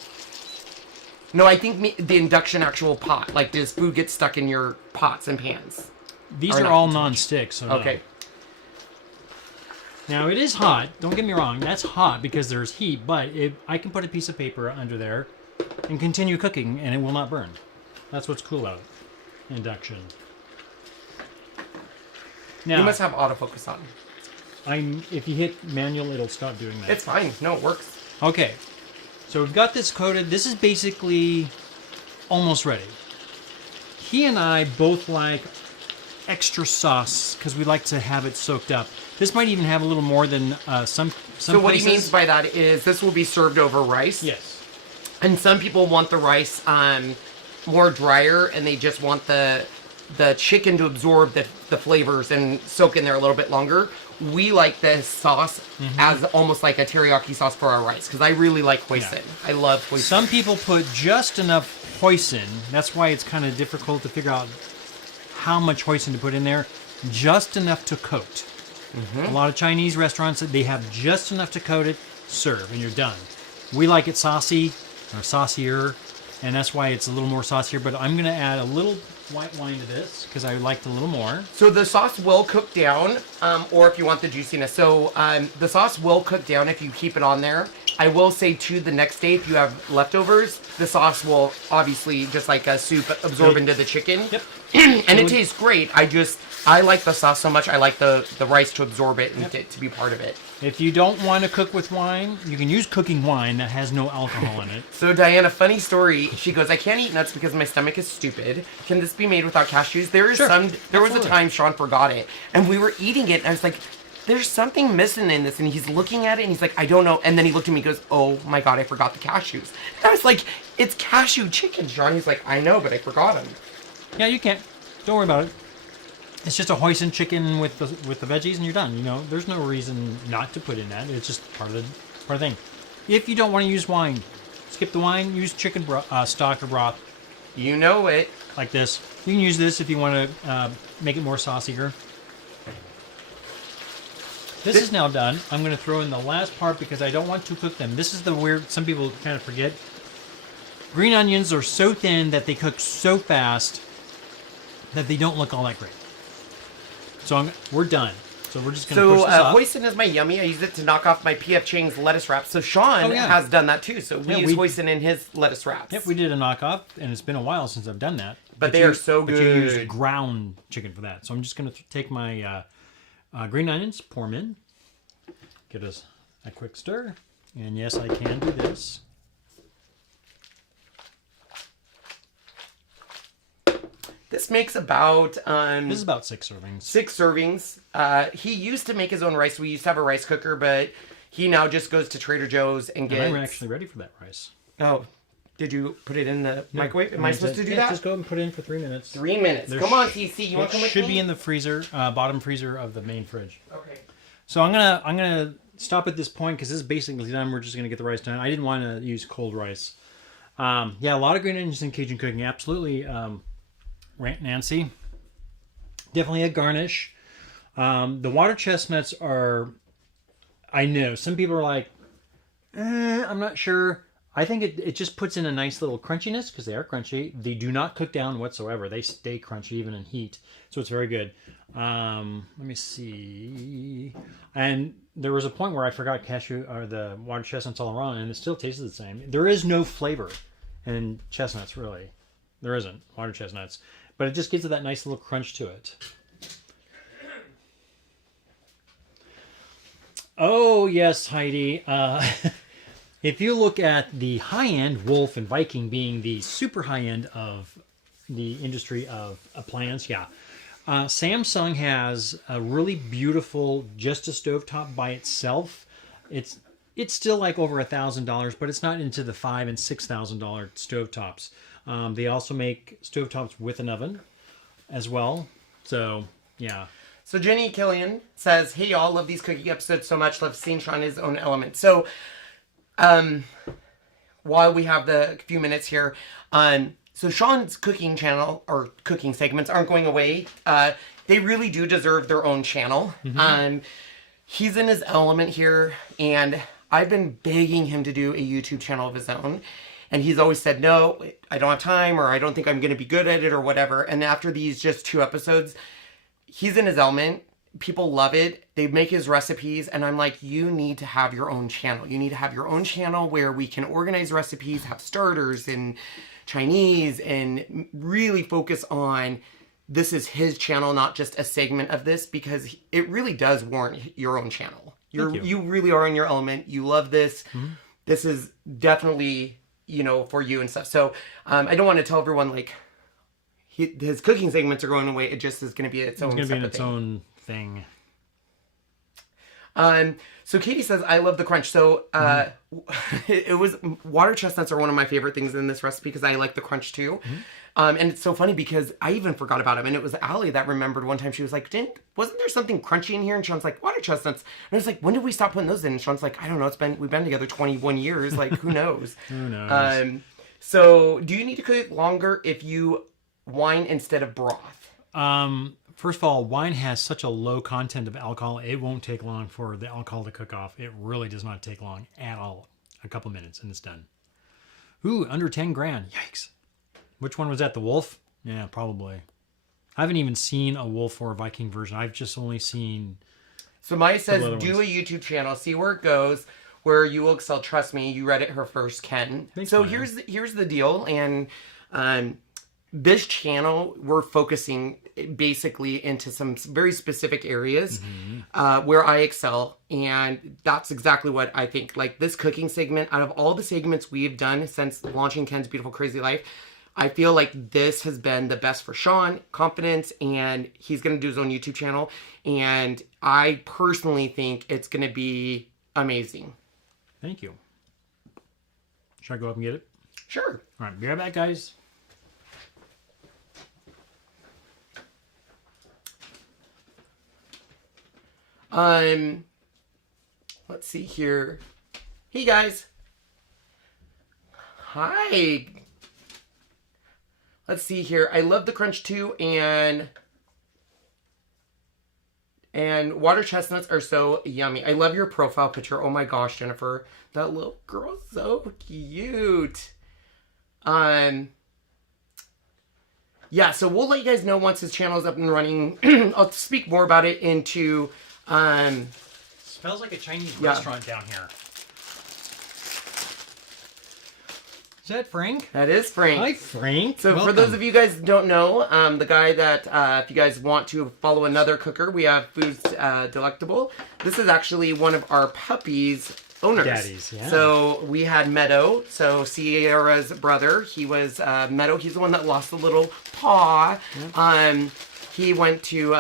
No, I think the induction actual pot. Like, does food get stuck in your pots and pans? These Or are not. all non-stick, so no. Okay. Now it is hot. Don't get me wrong. That's hot because there's heat, but I can put a piece of paper under there and continue cooking, and it will not burn. That's what's cool about induction. Now, You must have autofocus on. if you hit manual, it'll stop doing that. It's fine. No, it works. Okay, so we've got this coated. This is basically almost ready. He and I both like extra sauce because we like to have it soaked up. This might even have a little more than some So what he places. means by that is this will be served over rice. Yes. And some people want the rice more drier, and they just want the chicken to absorb the flavors and soak in there a little bit longer. We like this sauce as almost like a teriyaki sauce for our rice, because I really like hoisin. Yeah. I love hoisin. Some people put just enough hoisin. That's why it's kind of difficult to figure out how much hoisin to put in there. Just enough to coat. A lot of Chinese restaurants, they have just enough to coat it, serve, and you're done. We like it saucy, or saucier, and that's why it's a little more saucier, but I'm going to add a little white wine to this, because I liked a little more. So the sauce will cook down, or if you want the juiciness. So the sauce will cook down if you keep it on there. I will say, too, the next day, if you have leftovers, the sauce will obviously, just like a soup, absorb into the chicken. Yep. And it tastes great. I like the sauce so much. I like the rice to absorb it and to be part of it. If you don't want to cook with wine, you can use cooking wine that has no alcohol in it. So Diana, funny story. She goes, I can't eat nuts because my stomach is stupid. Can this be made without cashews? There was Absolutely. a time Sean forgot it, and we were eating it, and I was like, there's something missing in this, and he's looking at it, and he's like, I don't know. And then he looked at me and goes, oh my god, I forgot the cashews. And I was like, it's cashew chicken, Sean. He's like, I know, but I forgot them. Yeah, you can't. Don't worry about it. It's just a hoisin chicken with the veggies, and you're done. You know, there's no reason not to put in that. It's just part of the thing. If you don't want to use wine, skip the wine. Use chicken stock or broth You know it. like this. You can use this if you want to make it more saucier. This is now done. I'm going to throw in the last part because I don't want to cook them. This is the weird. Some people kind of forget. Green onions are so thin that they cook so fast that they don't look all that great. So we're done. So we're just going to push this up. hoisin is my yummy. I use it to knock off my P.F. Chang's lettuce wrap. So Sean yeah. has done that too. So we Yeah, use hoisin in his lettuce wraps. Yep, we did a knockoff, and it's been a while since I've done that. But they are so But you use good. ground chicken for that. So I'm just going to take my green onions, pour them in, give us a quick stir, and yes, I can do this. This makes about This is about 6 servings. 6 servings. He used to make his own rice. We used to have a rice cooker, but he now just goes to Trader Joe's and And gets. I'm actually ready for that rice. Oh, Did you put it in the microwave? Am I supposed to do that? Just go ahead and put it in for 3 minutes. 3 minutes. Come on, TC. You want to come with me? Should be in the freezer, bottom freezer of the main fridge. Okay. So I'm gonna stop at this point because this is basically done. We're just gonna get the rice done. I didn't want to use cold rice. Yeah, a lot of green onions in Cajun cooking. Absolutely, Rant Nancy. Definitely a garnish. The water chestnuts are. I know some people are like, I'm not sure. I think it just puts in a nice little crunchiness because they are crunchy. They do not cook down whatsoever. They stay crunchy even in heat. So it's very good. Let me see. And there was a point where I forgot cashew or the water chestnuts all around and it still tasted the same. There is no flavor in chestnuts, really. There isn't, water chestnuts. But it just gives it that nice little crunch to it. Oh, yes, Heidi. If you look at the high-end, Wolf and Viking being the super high-end of the industry of appliance, yeah. Samsung has a really beautiful, just a stovetop by itself. It's still like over $1,000, but it's not into the $5,000 and $6,000 stovetops. They also make stovetops with an oven as well. So, yeah. So Jenny Killian says, hey y'all, love these cooking episodes so much. Love seeing Sean in his own element. So, while we have the few minutes here, so Sean's cooking channel or cooking segments aren't going away. They really do deserve their own channel. Mm-hmm. He's in his element here, and I've been begging him to do a YouTube channel of his own. And he's always said, no, I don't have time, or I don't think I'm going to be good at it, or whatever. And after these just 2 episodes, he's in his element. People love it. They make his recipes. And I'm like, you need to have your own channel. You need to have your own channel where we can organize recipes, have starters and Chinese, and really focus on this is his channel, not just a segment of this, because it really does warrant your own channel. You really are in your element. You love this. Mm-hmm. This is definitely, for you and stuff. So I don't want to tell everyone like his cooking segments are going away. It just is going to be its own. It's going to be its own thing. So Katie says, I love the crunch. So, it was, water chestnuts are one of my favorite things in this recipe because I like the crunch too. Mm-hmm. And it's so funny because I even forgot about them. And it was Allie that remembered one time. She was like, wasn't there something crunchy in here? And Sean's like, water chestnuts. And I was like, when did we stop putting those in? And Sean's like, I don't know. We've been together 21 years. Like, who knows? Who knows? So do you need to cook it longer if you wine instead of broth? First of all, wine has such a low content of alcohol, it won't take long for the alcohol to cook off. It really does not take long at all. A couple minutes and it's done. Ooh, under 10 grand. Yikes. Which one was that? The Wolf? Yeah, probably. I haven't even seen a Wolf or a Viking version. I've just only seen... So Maya says, do a YouTube channel, see where it goes, where you will excel. Trust me, you read it her first, Ken. Thanks, so Maya. here's the deal, and this channel, we're focusing basically into some very specific areas where I excel, and that's exactly what I think. Like this cooking segment, out of all the segments we've done since launching Ken's Beautiful Crazy Life, I feel like this has been the best for Sean, confidence, and he's going to do his own YouTube channel, and I personally think it's going to be amazing. Thank you. Should I go up and get it? Sure. All right, be right back, guys. Let's see here. Hey guys. Hi. Let's see here. I love the crunch too, and water chestnuts are so yummy. I love your profile picture. Oh my gosh, Jennifer. That little girl's so cute. Yeah, so we'll let you guys know once his channel is up and running. I'll speak more about it into Smells like a Chinese restaurant down here. Is that Frank? That is Frank. Hi, Frank. So welcome. For those of you guys who don't know, the guy that, if you guys want to follow another cooker, we have Foods Delectable. This is actually one of our puppies' owners. Daddies, yeah. So we had Meadow, so Sierra's brother. He was Meadow. He's the one that lost the little paw. Yep. He went to...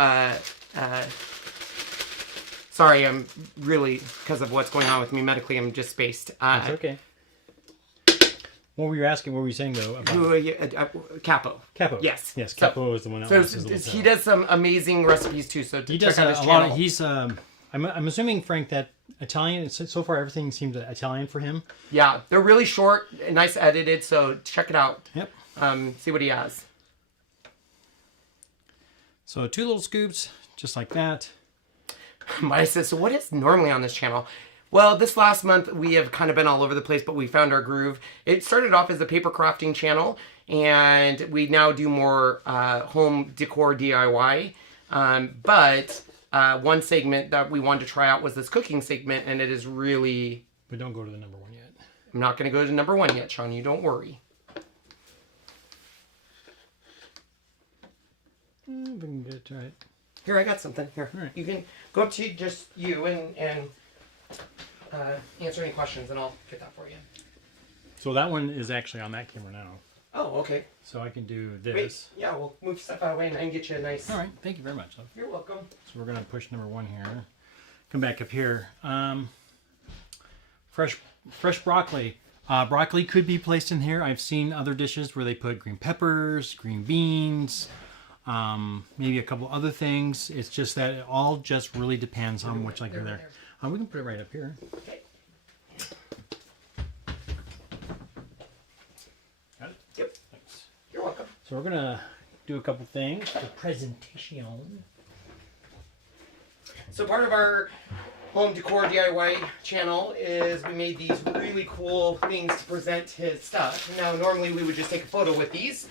sorry, I'm really, because of what's going on with me medically, I'm just spaced. That's okay. What were you asking? What were you saying though? About Capo. Capo. Yes. Yes. Capo is the one that So lost his little he tail. does some amazing recipes too. So He check does out a his lot. channel. He's I'm assuming, Frank, that Italian. So far, everything seems Italian for him. Yeah, they're really short, nice edited. So check it out. Yep. See what he has. So 2 little scoops, just like that. Maya says, so what is normally on this channel? Well, this last month we have kind of been all over the place, but we found our groove. It started off as a paper crafting channel, and we now do more home decor DIY. But one segment that we wanted to try out was this cooking segment, and it is really... But don't go to the number 1 yet. I'm not going to go to number 1 yet, Sean. You don't worry. If we can get it right. Here, I got something. Here, All right. You can go up to just you and answer any questions, and I'll get that for you. So that one is actually on that camera now. Oh, okay. So I can do this. Wait, yeah, we'll move stuff out of the way and I can get you a nice... All right. Thank you very much. You're welcome. So we're going to push number 1 here. Come back up here. Fresh broccoli. Broccoli could be placed in here. I've seen other dishes where they put green peppers, green beans, maybe a couple other things. It's just that it all just really depends on which like you're there. We can put it right up here. Okay. Got it? Yep. Thanks. You're welcome. So we're gonna do a couple things for presentation. So part of our home decor DIY channel is we made these really cool things to present his stuff. Now, normally we would just take a photo with these,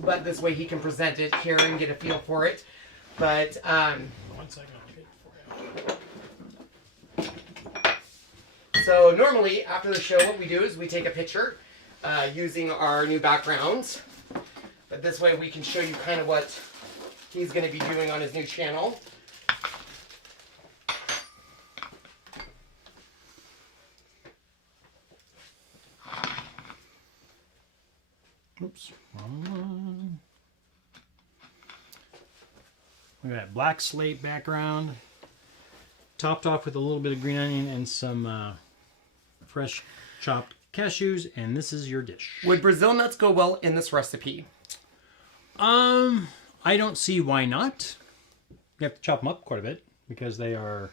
but this way he can present it here and get a feel for it. But, 1 second, I'll get it for you. so normally after the show, what we do is we take a picture using our new backgrounds. But this way we can show you kind of what he's going to be doing on his new channel. Oops, wrong one. Look at that black slate background, topped off with a little bit of green onion and some fresh chopped cashews, and this is your dish. Would Brazil nuts go well in this recipe? I don't see why not. You have to chop them up quite a bit because they are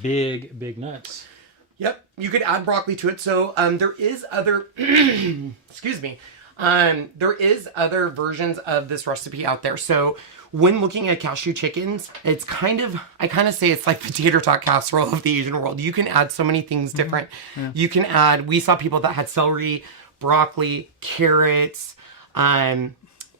big nuts. Yep, you could add broccoli to it. So there is other, excuse me, there is other versions of this recipe out there. So when looking at cashew chickens, it's I kind of say it's like the tater tot casserole of the Asian world. You can add so many things different. Mm-hmm. Yeah. You can add, we saw people that had celery, broccoli, carrots.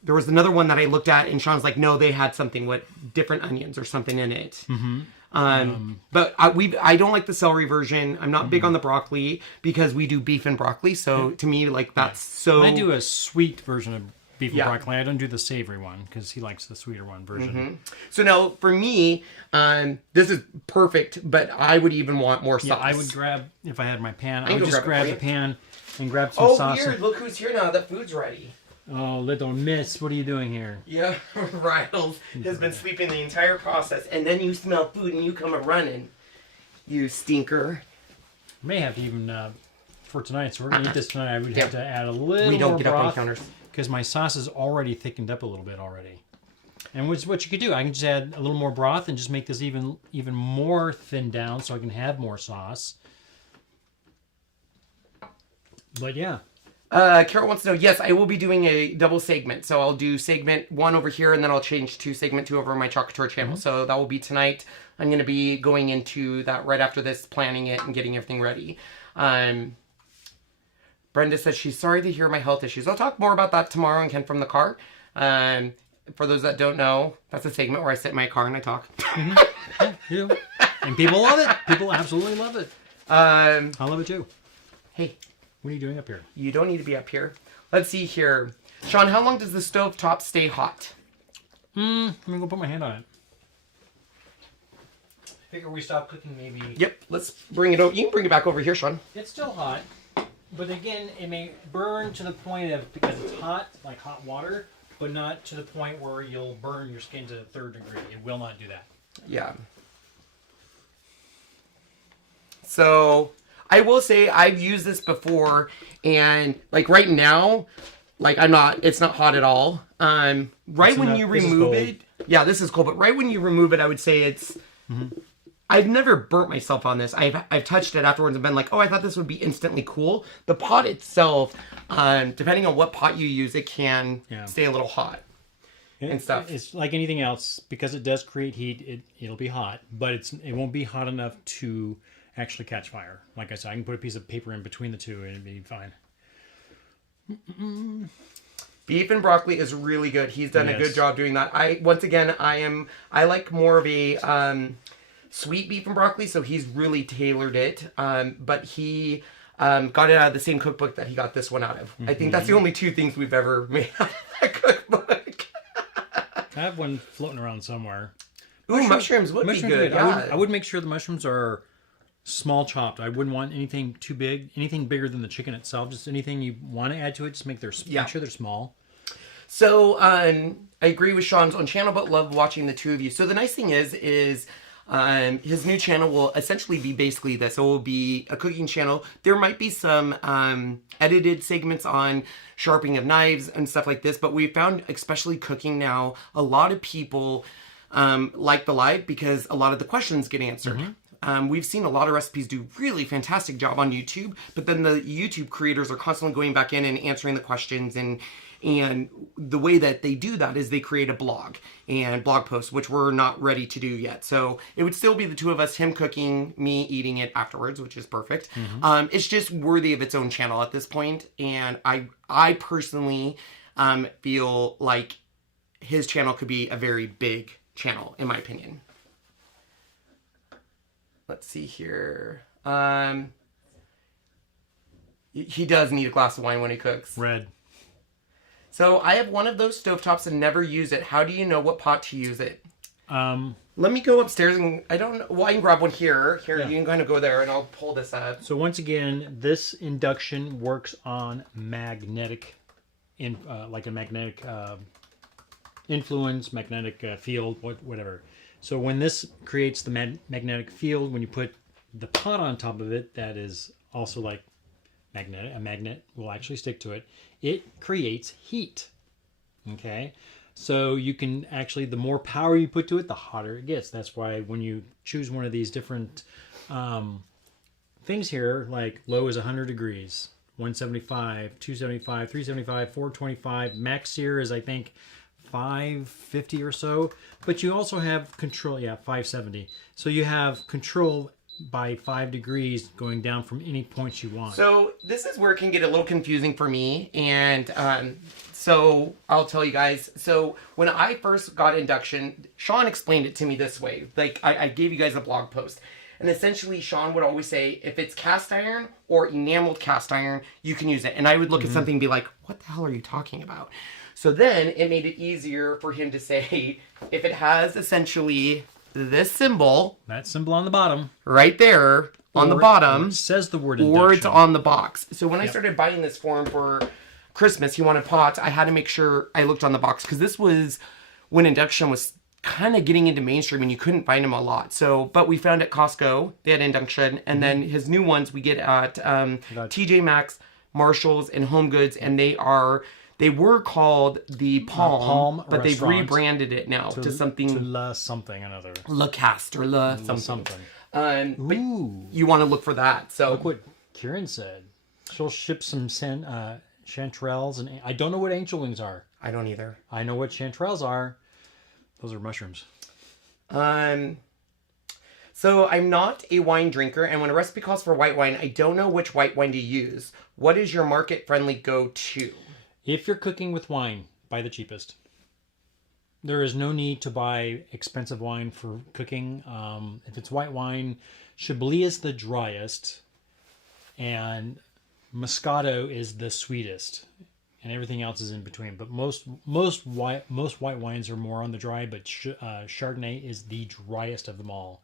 There was another one that I looked at and Sean's like, no, they had something with different onions or something in it. Mm-hmm. But I don't like the celery version. I'm not big on the broccoli because we do beef and broccoli. So to me, like that's so. I do a sweet version of beef and broccoli. I don't do the savory one because he likes the sweeter one version. Mm-hmm. So now for me, this is perfect, but I would even want more sauce. Yeah, I would grab, if I had my pan, I would just grab the pan and grab some sauce. Oh, weird. Look who's here now. The food's ready. Oh, little miss, what are you doing here? Yeah, Riles has been sleeping the entire process, and then you smell food and you come a-running. You stinker. May have to even, for tonight, so we're going to eat this tonight, I would have to add a little more broth. We don't get up on counters. Because my sauce is already thickened up a little bit already. And what you could do, I can just add a little more broth and just make this even more thinned down so I can have more sauce. But yeah. Carol wants to know, yes, I will be doing a double segment. So I'll do segment 1 over here, and then I'll change to segment 2 over my Chocolate Tour channel. So that will be tonight. I'm going to be going into that right after this, planning it and getting everything ready. Brenda says she's sorry to hear my health issues. I'll talk more about that tomorrow and Ken from the car. For those that don't know, that's a segment where I sit in my car and I talk. Yeah, you do. And people love it. People absolutely love it. I love it too. Hey. What are you doing up here? You don't need to be up here. Let's see here. Sean, how long does the stove top stay hot? I'm going to go put my hand on it. I figure we stop cooking maybe... Yep, let's bring it over. You can bring it back over here, Sean. It's still hot. But again, it may burn to the point of, because it's hot, like hot water, but not to the point where you'll burn your skin to the 3rd degree. It will not do that. Yeah. So... I will say I've used this before, and like right now, like it's not hot at all. Right when you remove it, yeah, this is cold, but right when you remove it, I would say it's. I've never burnt myself on this. I've touched it afterwards and been like, oh, I thought this would be instantly cool. The pot itself, depending on what pot you use, it can stay a little hot and stuff. It's like anything else, because it does create heat. It'll be hot, but it won't be hot enough to actually catch fire. Like I said, I can put a piece of paper in between the two and it'd be fine. Beef and broccoli is really good. He's done a good job doing that. I like more of a sweet beef and broccoli, so he's really tailored it. But he got it out of the same cookbook that he got this one out of. I think that's the only two things we've ever made out of that cookbook. I have one floating around somewhere. Ooh, mushrooms would be good. Yeah. I would make sure the mushrooms are small chopped. I wouldn't want anything too big, anything bigger than the chicken itself. Just anything you want to add to it, just make sure they're small. So I agree with Sean's own channel, but love watching the two of you. So the nice thing is his new channel will essentially be basically this. It will be a cooking channel. There might be some edited segments on sharpening of knives and stuff like this, but we found, especially cooking now, a lot of people like the live because a lot of the questions get answered. We've seen a lot of recipes do really fantastic job on YouTube, but then the YouTube creators are constantly going back in and answering the questions, and the way that they do that is they create a blog and blog posts, which we're not ready to do yet. So it would still be the two of us, him cooking, me eating it afterwards, which is perfect. It's just worthy of its own channel at this point, and I personally feel like his channel could be a very big channel, in my opinion. Let's see here. He does need a glass of wine when he cooks. Red. So I have one of those stovetops and never use it. How do you know what pot to use it? Let me go upstairs and I don't know. Well, I can grab one here. Here, you can kind of go there and I'll pull this up. So once again, this induction works on magnetic, like a magnetic influence, magnetic field, whatever. So when this creates the magnetic field, when you put the pot on top of it, that is also like magnetic. A magnet will actually stick to it. It creates heat. Okay, so you can actually, the more power you put to it, the hotter it gets. That's why when you choose one of these different things here, like low is 100 degrees, 175, 275, 375, 425. Max here is, I think, 550 or so, but you also have control. 570. So you have control by 5 degrees going down from any points you want. So this is where it can get a little confusing for me, and so I'll tell you guys. So when I first got induction, Sean explained it to me this way. Like I gave you guys a blog post, and essentially Sean would always say, if it's cast iron or enameled cast iron, you can use it. And I would look at something and be like, what the hell are you talking about? So then it made it easier for him to say, if it has essentially this symbol. That symbol on the bottom. Right there on the bottom. Or it says the word induction. Or it's on the box. So when I started buying this for him for Christmas, he wanted pots, I had to make sure I looked on the box. Because this was when induction was kind of getting into mainstream and you couldn't find them a lot. So, but we found at Costco, they had induction. And then his new ones we get at TJ Maxx, Marshalls, and Home Goods. And they were called the Palm, but they've rebranded it now to something. To La something another. La Cast or La something. But you want to look for that. So look what Kieran said. She'll ship some chanterelles, and I don't know what angel wings are. I don't either. I know what chanterelles are. Those are mushrooms. So I'm not a wine drinker, and when a recipe calls for white wine, I don't know which white wine to use. What is your market-friendly go-to? If you're cooking with wine, buy the cheapest. There is no need to buy expensive wine for cooking. If it's white wine, Chablis is the driest, and Moscato is the sweetest, and everything else is in between. But most white wines are more on the dry, but Chardonnay is the driest of them all.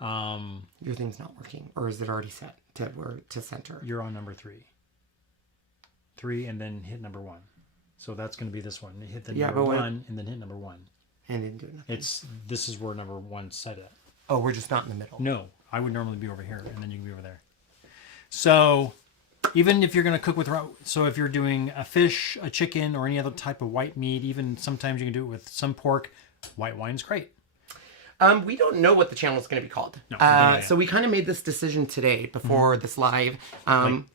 Your thing's not working, or is it already set to center? You're on number 3. 3 and then hit number 1. So that's going to be this one. Hit the number 1 and then hit number 1. And didn't do nothing. This is where number 1's set at. Oh, we're just not in the middle. No, I would normally be over here and then you can be over there. So even if you're going to cook with, so if you're doing a fish, a chicken, or any other type of white meat, even sometimes you can do it with some pork, white wine's great. We don't know what the channel is going to be called. No, so we kind of made this decision today before this live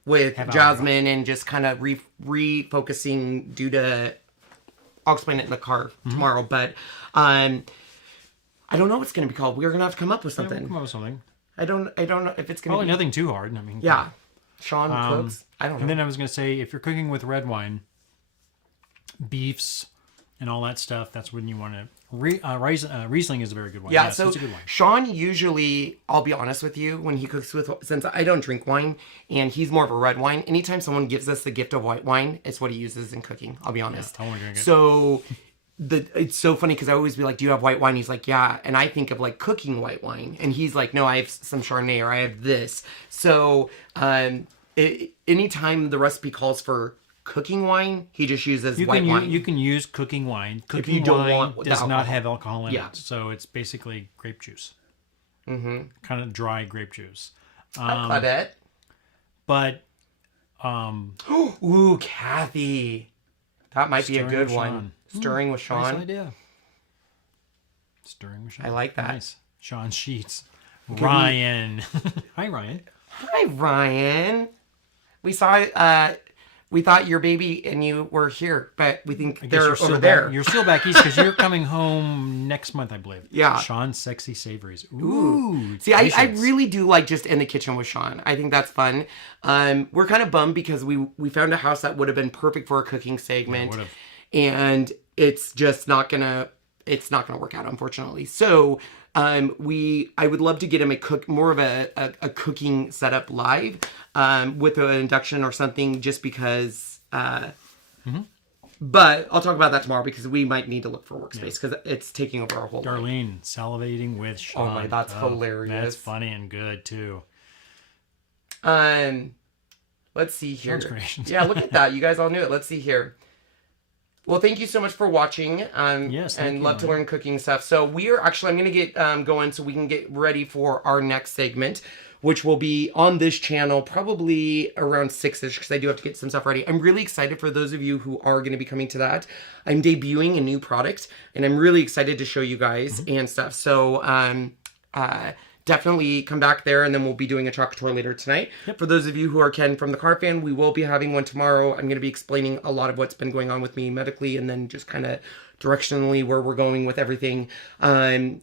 with Jasmine and just kind of refocusing due to, I'll explain it in the car tomorrow, but I don't know what it's going to be called. We're going to have to come up with something. Yeah, we'll come up with something. I don't know if it's going to Probably be... nothing too hard. I mean, yeah. Sean cooks. I don't know. And then I was going to say, if you're cooking with red wine, beefs and all that stuff, that's when you want to... Riesling is a very good one. Yeah, yes, so it's a good wine. Sean usually, I'll be honest with you, when he cooks with... Since I don't drink wine, and he's more of a red wine, anytime someone gives us the gift of white wine, it's what he uses in cooking, I'll be honest. Yeah, I want to drink it. So... it's so funny because I always be like, do you have white wine? He's like, yeah. And I think of like cooking white wine. And he's like, no, I have some Chardonnay or I have this. So anytime the recipe calls for cooking wine, he just uses white wine. You can use cooking wine. Cooking you don't wine want does alcohol. not have alcohol in Yeah. it. So it's basically grape juice. Kind of dry grape juice. Claudette. But... Ooh, Kathy. That might be a good with one. Sean. Stirring with Sean. Nice idea. Stirring with Sean. I like that. Nice. Sean Sheets. Ryan. Hi, Ryan. Hi, Ryan. We saw, we thought your baby and you were here, but we think they're over there. You're still back east because you're coming home next month, I believe. Yeah. Sean's Sexy Savories. Ooh. See, I really do like just in the kitchen with Sean. I think that's fun. We're kind of bummed because we found a house that would have been perfect for a cooking segment. would've. And it's just not gonna work out, unfortunately. So I would love to get him more of a cooking setup live with an induction or something, just because. But I'll talk about that tomorrow because we might need to look for a workspace because it's taking over our whole life. Darlene salivating with Sean. Oh my, that's hilarious. That's funny and good too. Let's see here. Sounds Kreations. Yeah, look at that. You guys all knew it. Let's see here. Well, thank you so much for watching. Yes, and love to learn cooking stuff. So we are actually, I'm going to get going so we can get ready for our next segment, which will be on this channel probably around 6-ish because I do have to get some stuff ready. I'm really excited for those of you who are going to be coming to that. I'm debuting a new product, and I'm really excited to show you guys and stuff. So definitely come back there, and then we'll be doing a chocolate tour later tonight. For those of you who are Ken from the Car Fan, we will be having one tomorrow. I'm going to be explaining a lot of what's been going on with me medically, and then just kind of directionally where we're going with everything. As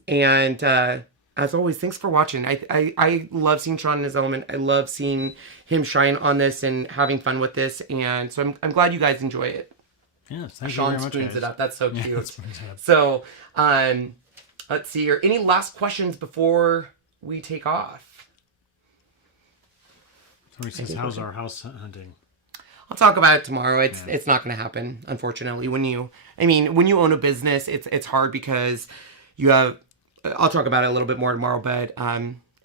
always, thanks for watching. I love seeing Sean in his element. I love seeing him shine on this and having fun with this, and so I'm glad you guys enjoy it. Yes, thank Sean you very much, spoons guys. it up. That's so cute. Yeah, spoons it up. So let's see here. Any last questions before we take off? Somebody says, how's our house hunting? I'll talk about it tomorrow. It's not going to happen, unfortunately. When you own a business, it's hard because you have. I'll talk about it a little bit more tomorrow, but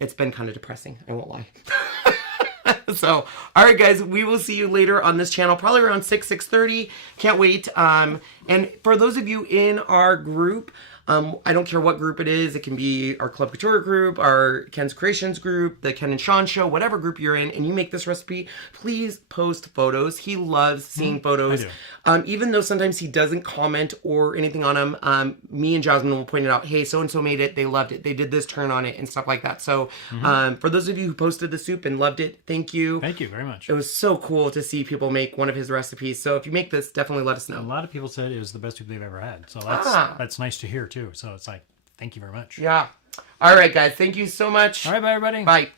it's been kind of depressing. I won't lie. So, all right, guys, we will see you later on this channel, probably around 6:30. Can't wait. And for those of you in our group, I don't care what group it is. It can be our Club Couture group, our Ken's Kreations group, the Ken and Sean show, whatever group you're in, and you make this recipe, please post photos. He loves seeing photos. Even though sometimes he doesn't comment or anything on them, me and Jasmine will point it out. Hey, so-and-so made it. They loved it. They did this turn on it and stuff like that. So for those of you who posted the soup and loved it, thank you. Thank you very much. It was so cool to see people make one of his recipes. So if you make this, definitely let us know. A lot of people said it was the best soup they've ever had. So that's nice to hear too. So it's like, thank you very much. Yeah. All right, guys. Thank you so much. All right, bye, everybody. Bye.